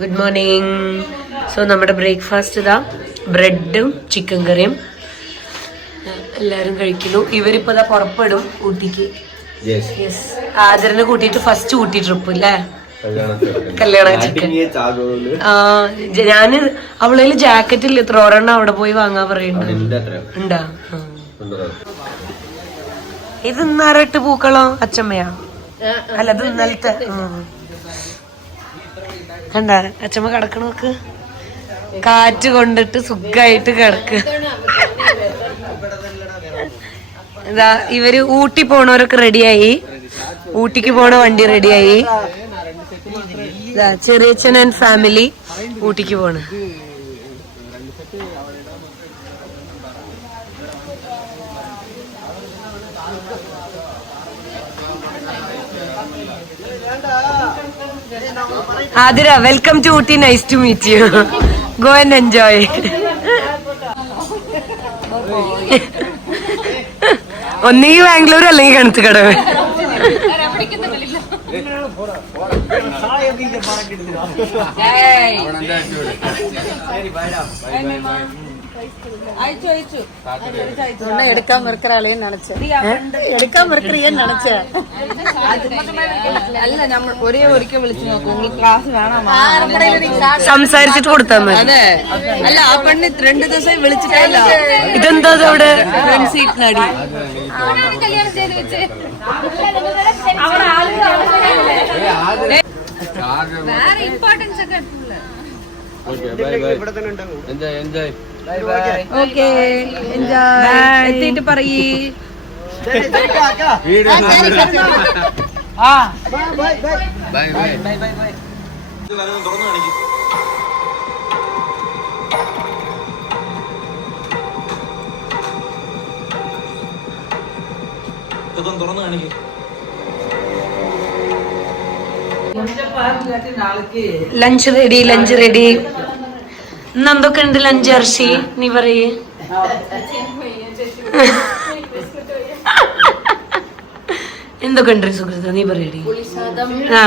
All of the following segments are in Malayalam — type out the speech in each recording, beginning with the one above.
Good morning. സോ നമ്മുടെ ബ്രേക്ക്ഫാസ്റ്റ് ഇതാ ബ്രെഡും ചിക്കൻ കറിയും എല്ലാവരും കഴിക്കുന്നു. ഇവരിപ്പോ ഇതാ പുറപ്പെടും ഊട്ടിക്ക്. ആദരനെ കൂട്ടിയിട്ട് ഫസ്റ്റ് ഊട്ടി ട്രിപ്പ് അല്ലേ, കല്യാണ ചിക്കൻ. ഞാന് അവളേല് ജാക്കറ്റ് ഇല്ല, എത്ര ഒരെണ്ണം അവിടെ പോയി വാങ്ങാൻ പറയുന്നുണ്ട്. ഉണ്ടാ ഇത് ഇന്നാരട്ട് പൂക്കളോ അച്ചമ്മയാ? അല്ല ഇത് ഇന്നലത്തെ. കണ്ടാ അച്ചമ്മ കിടക്കണോക്ക്, കാറ്റ് കൊണ്ടിട്ട് സുഖായിട്ട് കിടക്ക്. എന്താ ഇവര് ഊട്ടി പോണവരൊക്കെ റെഡിയായി, ഊട്ടിക്ക് പോണ വണ്ടി റെഡിയായി. ചെറിയച്ഛൻ ആൻഡ് ഫാമിലി ഊട്ടിക്ക് പോണ്. Athira, welcome to Ooty, nice to meet you. Go and enjoy. ഒന്നെങ്കിൽ ബാംഗ്ലൂർ അല്ലെങ്കിൽ കണത്തുകടവ്. எடுக்காம இருக்கிறாளேன்னு நினைச்சேன். எடுக்காம இருக்கிறீன்னு நினைச்சேன். അല്ല നമ്മൾ ഒരേ ഒരിക്കൽ വിളിച്ചു നോക്കും. உங்களுக்கு ക്ലാസ് വേണമാ സംസാരിച്ചിട്ട് കൊടുത്താൽ മതി. അതെ, അല്ല ആ പെണ്ണ് 2 ദിവസം വിളിച്ചിട്ടില്ല. ഇതെന്താ അവിടെ ഫ്രണ്ട് സീറ്റിനടി വേറെ ഇമ്പോർട്ടൻസ് ഒക്കെ ഓക്കെ എൻജോയ്. എത്തിയിട്ട് പറയ്. Lunch ready, lunch ready. ഇന്ന് എന്തൊക്കെ ഉണ്ട് ലഞ്ച്? അർഷി നീ പറയേ. എന്തൊക്കെ ഉണ്ട് സുഹൃത്ത്, നീ പറയടി. ആ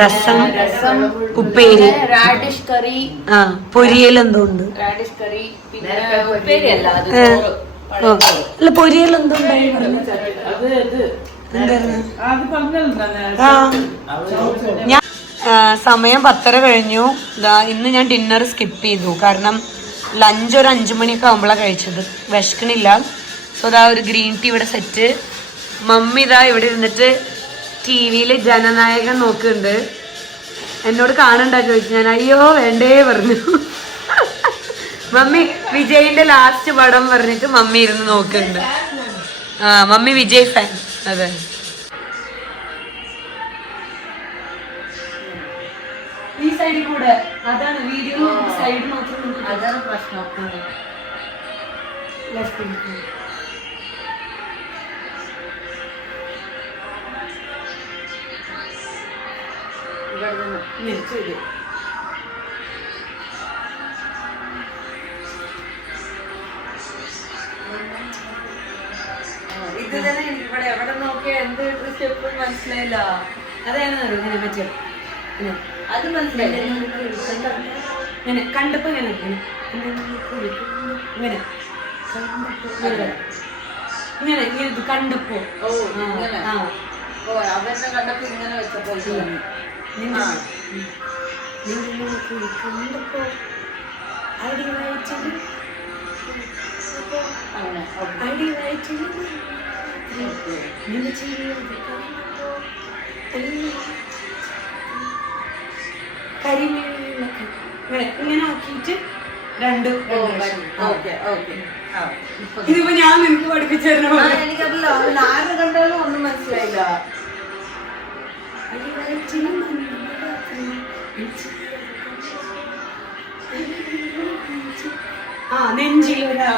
രസം, ഉപ്പേരി, ആ പൊരിയൽ എന്തോ ഉണ്ട്. അല്ല പൊരിയൽ എന്തോ ഉണ്ടായി. ഞാൻ സമയം 10:30 കഴിഞ്ഞു. ഇന്ന് ഞാൻ ഡിന്നർ സ്കിപ്പ് ചെയ്തു, കാരണം ലഞ്ച് ഒരു 5 മണിയൊക്കെ ആകുമ്പോഴാണ് കഴിച്ചത്. വിശക്കണില്ല. സോ ഇതാ ഒരു ഗ്രീൻ ടീ ഇവിടെ സെറ്റ്. മമ്മി ഇതാ ഇവിടെ ഇരുന്നിട്ട് TV-യിൽ ജനനായകൻ നോക്കുന്നുണ്ട്. എന്നോട് കാണണ്ടാ ചോദിച്ചു. ഞാൻ അയ്യോ വേണ്ടേ പറഞ്ഞു. മമ്മി വിജയിന്റെ ലാസ്റ്റ് പടം പറഞ്ഞിട്ട് മമ്മി ഇരുന്ന് നോക്കുന്നുണ്ട്. ആ മമ്മി വിജയ് ഫാൻ. അതെ, ഈ സൈഡിൽ കൂടെ അതാണ് വീഡിയോ സൈഡ് മാത്രം, അതാണ് പ്രശ്നം. ഇത് തന്നെ എനിക്ക് ഇവിടെ എവിടെ നോക്കിയാ എന്ത് സ്റ്റെപ്പ് മനസ്സിലായില്ല. അതാണ് ഇങ്ങനെ മറ്റേ അത് മനസ്സിലായി. ഇങ്ങനെ കണ്ടപ്പോ ഇങ്ങനെ ഇങ്ങനെ ഇങ്ങനെ ഇങ്ങനെ ഇത് കണ്ടപ്പോ അവരുടെ കണ്ടപ്പോ ഇങ്ങനെ വെച്ചപ്പോ കണ്ടപ്പോ അടി വായിച്ചത് അടി വായിച്ചത് കരിമീനൊക്കെ ഇങ്ങനെ ആക്കിയിട്ട് ഇതിപ്പോ ഞാൻ നിനക്ക് പഠിപ്പിച്ചു തരണോ? എനിക്കറിയില്ല, ആര് കണ്ടാലും ഒന്നും മനസ്സിലായില്ല. ആ നെഞ്ചിലൊരാ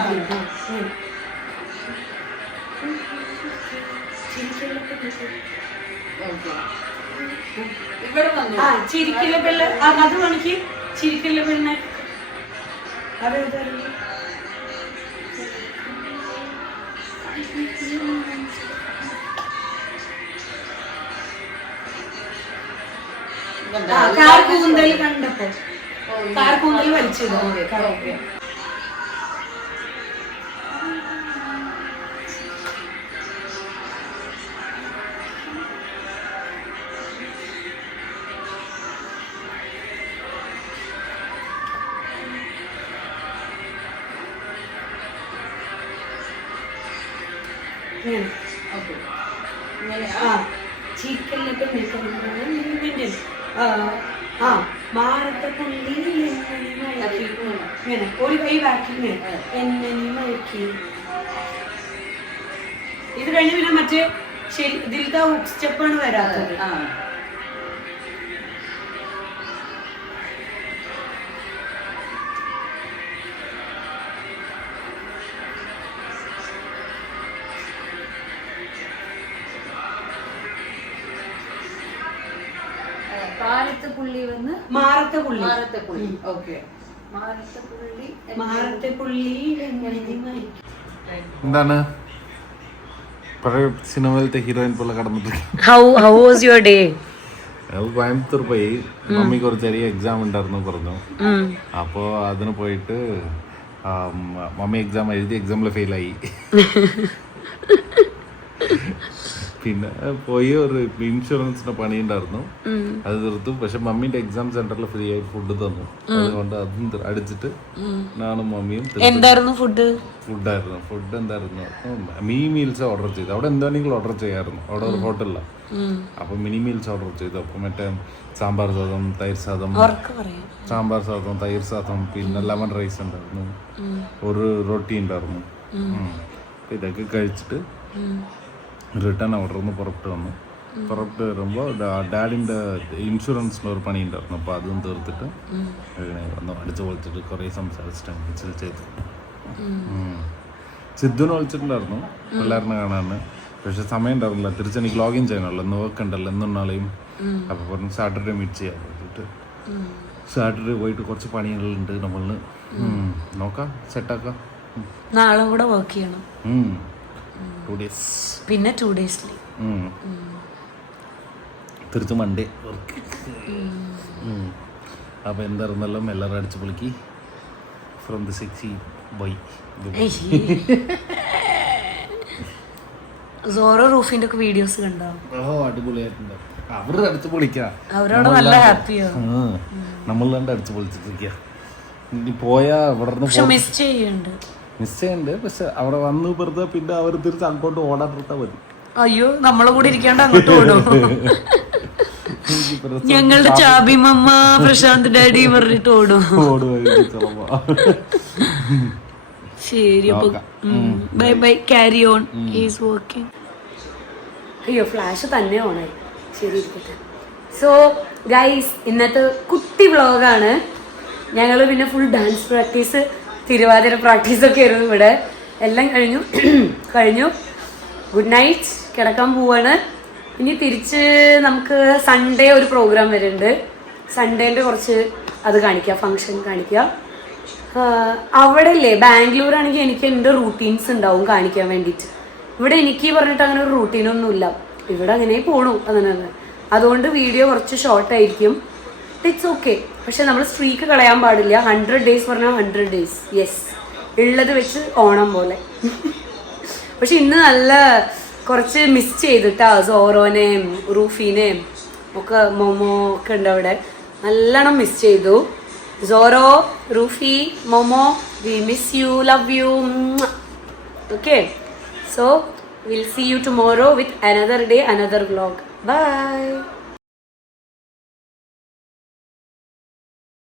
ആ ചിരിക്കല പെണ്ണ്. അത് കാണിക്ക്. ചിരിക്കല പെണ്ണ് അതെന്താ? കാർക്കൂന്തൽ കണ്ടപ്പോ കാർക്കൂന്തൽ വലിച്ചത്. മാറത്തെ പുള്ളി ഒരു കൈ ബാക്കി ഇത് കഴിഞ്ഞ് പിന്നെ മറ്റേ ശരി ഇതിലത്തെ ഹുക്ക് സ്റ്റെപ്പാണ് വരാത്തത്. എന്താണ് പഴയ സിനിമയിലത്തെ ഹീറോയിൻ പോലെ കടന്നിട്ട് കോയമ്പത്തൂർ പോയി. മമ്മിക്ക് ഒരു ചെറിയ എക്സാം ഉണ്ടായിരുന്നു പറഞ്ഞു. അപ്പോ അതിന് പോയിട്ട് മമ്മി എക്സാം എഴുതി എക്സാമിൽ ഫെയിലായി. പിന്നെ പോയി ഒരു ഇൻഷുറൻസിന്റെ പണി ഉണ്ടായിരുന്നു, അത് തീർത്തു. പക്ഷെ മമ്മീന്റെ എക്സാം സെന്ററിൽ ഫ്രീ ആയി ഫുഡ് തന്നു. അതുകൊണ്ട് അതും അടിച്ചിട്ട് ഞാനും മമ്മിയും എന്തായിരുന്നു ഫുഡ് എന്തായിരുന്നു മിനി മീൽസ് ഓർഡർ ചെയ്തു. അവിടെ എന്താണെങ്കിലും ഓർഡർ ചെയ്യായിരുന്നു, അവിടെ ഒരു ഹോട്ടലിലാണ്. അപ്പൊ മിനി മീൽസ് ഓർഡർ ചെയ്തു. അപ്പൊ മറ്റേ സാമ്പാർ സാദം, തൈര് സാദം, തൈര് സാദം, പിന്നെ ലെമൺ റൈസ് ഉണ്ടായിരുന്നു, ഒരു റൊട്ടി ഉണ്ടായിരുന്നു. ഇതൊക്കെ കഴിച്ചിട്ട് റിട്ടേൺ അവിടെ നിന്ന് പുറപ്പെട്ട് വന്നു. പുറപ്പെട്ട് വരുമ്പോൾ ഡാഡിൻ്റെ ഇൻഷുറൻസിന് ഒരു പണി ഉണ്ടായിരുന്നു. അപ്പോൾ അതും തീർത്തിട്ട് വന്നു. അടിച്ചു പൊളിച്ചിട്ട് കുറേ സംസാരിച്ചിട്ടാണ് ചിൽ ചെയ്തു. സിദ്ധുവിനെ വിളിച്ചിട്ടുണ്ടായിരുന്നു പിള്ളേരിനെ കാണാൻ. പക്ഷെ സമയം ഉണ്ടായിരുന്നില്ല, തിരിച്ചെനിക്ക് ലോഗിൻ ചെയ്യാനുള്ളൂ, ഇന്ന് വർക്ക് ഉണ്ടല്ലോ എന്നും നാളെയും. അപ്പോൾ പറഞ്ഞു സാറ്റർഡേ മീറ്റ് ചെയ്യാൻ വേണ്ടിയിട്ട്. സാറ്റർഡേ പോയിട്ട് കുറച്ച് പണികളുണ്ട് നമ്മളിന്, നോക്കാം, സെറ്റാക്കാം. നാളെ കൂടെ വർക്ക് ചെയ്യണം. 2 days പിന്നെ 2 days തിരിച്ച് മൺഡേ വർക്ക്. അപ്പോൾ എന്തായിരുന്നല്ലോ എല്ലാവരും അടിച്ചു പൊളിക്കി. From the sexy boy. സോറോ റൂഫിന്റെ ഒക്കെ വീഡിയോസ് കണ്ടോ? അടിപൊളിയായിട്ടുണ്ട്. അവരുടെ അടിച്ചു പൊളിക്കാം, അവരോട് നല്ല ഹാപ്പിയോ. നമ്മൾ കണ്ട് അടിച്ചു പൊളിച്ചിട്ടിരിക്കുക. ഇനി പോയാ ഇവിടെ മിസ് ചെയ്യുന്നുണ്ട്. പക്ഷെ അവിടെ വന്ന് വെറുതെ പിന്നെ അവർ തിരിച്ച് അങ്ങോട്ട് ഓടാൻ മതി. അയ്യോ, നമ്മളെ കൂടെ ഇരിക്കാണ്ട് അങ്ങോട്ട് ഓടും. ഞങ്ങളുടെ ചാബി മമ്മ, പ്രശാന്ത് ഡാഡി പറഞ്ഞിട്ട് ഓടും. ശരി, അപ്പൊ bye bye, carry on, is working. അയ്യോ, ഫ്ലാഷ് തന്നെ ഓണായി. ശരി, ഇരിക്കട്ടെ. സോ ഗൈസ്, ഇന്നത്തെ കുട്ടി വ്ളോഗാണ്. ഞങ്ങൾ പിന്നെ ഫുൾ ഡാൻസ് പ്രാക്ടീസ്, തിരുവാതിര പ്രാക്ടീസൊക്കെ ആയിരുന്നു ഇവിടെ. എല്ലാം കഴിഞ്ഞു. ഗുഡ് നൈറ്റ്, കിടക്കാൻ പോവാണ്. ഇനി തിരിച്ച് നമുക്ക് സൺഡേ ഒരു പ്രോഗ്രാം വരുന്നുണ്ട്. സൺഡേൻ്റെ കുറച്ച് അത് കാണിക്കുക, ഫങ്ഷൻ കാണിക്കുക. അവിടെ അല്ലേ ബാംഗ്ലൂർ ആണെങ്കിൽ എനിക്ക് എൻ്റെ റൂട്ടീൻസ് ഉണ്ടാവും കാണിക്കാൻ വേണ്ടിയിട്ട്. ഇവിടെ എനിക്ക് പറഞ്ഞിട്ട് അങ്ങനെ ഒരു റൂട്ടീനൊന്നുമില്ല. ഇവിടെ അങ്ങനെ പോണു അങ്ങനെ. അതുകൊണ്ട് വീഡിയോ കുറച്ച് ഷോർട്ടായിരിക്കും. It's okay. പക്ഷെ നമ്മൾ സ്ട്രീക്ക് കളയാൻ പാടില്ല. 100 days പറഞ്ഞാൽ 100 days. യെസ്, ഉള്ളത് വെച്ച് ഓണം പോലെ. പക്ഷെ ഇന്ന് നല്ല കുറച്ച് മിസ് ചെയ്തിട്ടാ. സോറോനെയും റൂഫീനെയും ഒക്കെ, മോമോ ഒക്കെ ഉണ്ട് അവിടെ. നല്ലോണം മിസ് ചെയ്തു. സോറോ, റൂഫി, മോമോ, we miss you, love you. Okay, so will see you tomorrow with another day, another vlog. By.